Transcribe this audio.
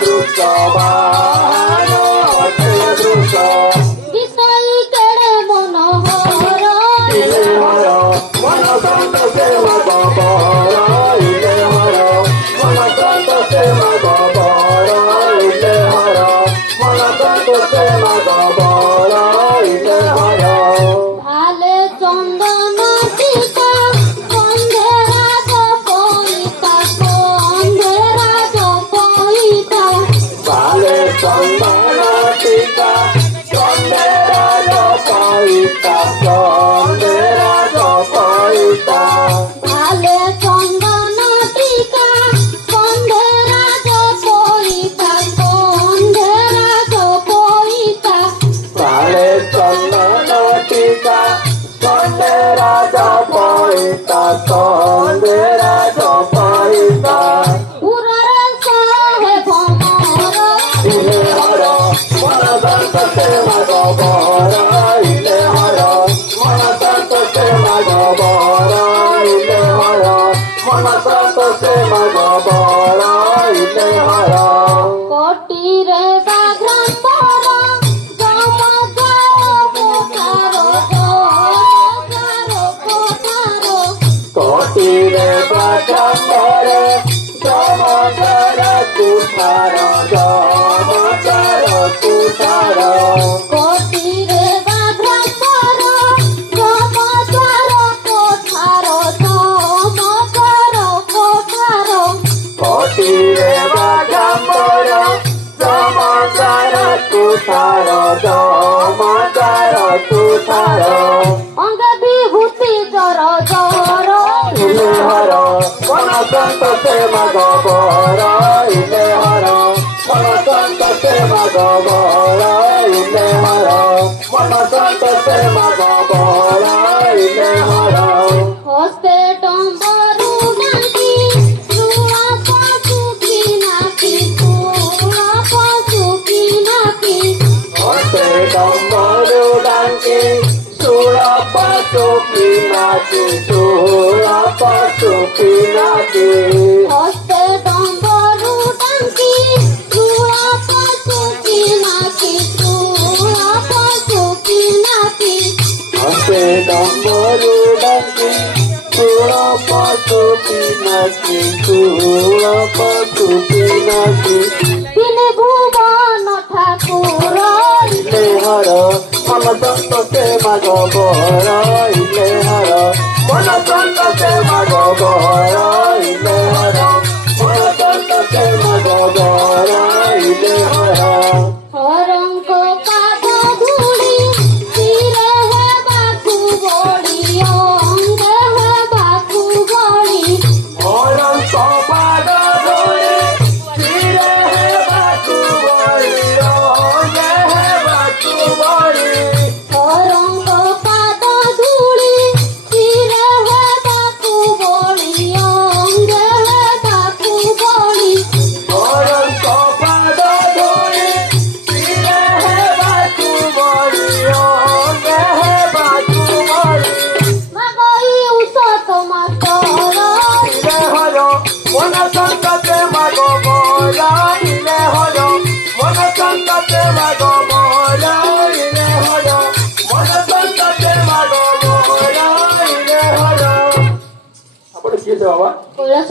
দ্রুত বাহান অতে দ্রুত বিষয় কেড়ে মনোহর ইলে হর মন সন্তোষে মগবর ইলে হর মন সন্তোষে মগবর ইলে হর মন সন্তোষে মগবর ইলে হর ভালে চন্দন টিকা গন্ধেরা জপইতা গন্ধেরা জপইতা ভালে চন্দন টিকা চন্দেরা জপইতা চন্দেরা জপইতা ভালে চন্দন টিকা গন্ধেরা জপইতা গন্ধেরা জপইতা ভালে চন্দন টিকা চন্দেরা জপইতা চন্দেরা জপইতা পুরারে সাহে ভমর ইলে হর মন সন্তোষে মগবর ইলে হর মন সন্তোষে মগবর ইলে হর মন সন্তোষে মগবর ইলে হর কোটিরে বাঘ্রম্বর জমকার কোঠার জমকার কোঠার কোটিরে বাঘম্বর জমকার কুঠার জমকার কুঠার কোটিরে বাঘ্রম্বর জমকার কোঠার জমকার কোঠার কোটিরে বাঘম্বর জমকার কুঠার জমকার কুঠার অঙ্গ বিভূতি জর জর ইলে হর মন সন্তোষে মগবর ইলে হর মন সন্তোষে মগবর ইলে হর মন সন্তোষে মগবর ইলে হর হস্তে ডম্বরু ডাকি চূড়া পশুকি নাকি চূড়া পশুকি নাকি হতে ডম্বরু ডাঙ্কি সুর পশু পিনাকি সুর পশু পিনাকি হস্তে ডম্বরু ডাকি চূড়া পশুকি নাকি চূড়া পশুকি নাকি হতে ডম্বরু ডাঙ্কি সুর পশু পিনাকি সুর পশু পিনাকি তিনি ভুবন ঠাকুর ইলে হর মন সন্তোষে মগবর ইলে হর মন সন্তোষে মগবর ইলে হর মন সন্তোষে মগবর ইলে হর হরঙ্ক পাদ ধুলি শিরে হে বাকু বড়ি অঙ্গে হে বাকু বড়ি অনন্ত পাদ ধরে শিরে হে বাকু বড়ি অঙ্গে হে বাকু বড়ি হরঙ্ক পাদ ধুলি শিরে হে বাকু বড়ি অঙ্গে হে বাকু বড়ি অনন্ত পাদ ধরে শিরে হে বাকু বড়ি অঙ্গে হে বাকু বড়ি মাগই উসত মাতর ইলে হর মন সন্তোষে মগবর ইলে হর মন সন্তোষে মগবর ইলে হর মন সন্তোষে মগবর ইলে হর আপনি কি বাবা কৈলাস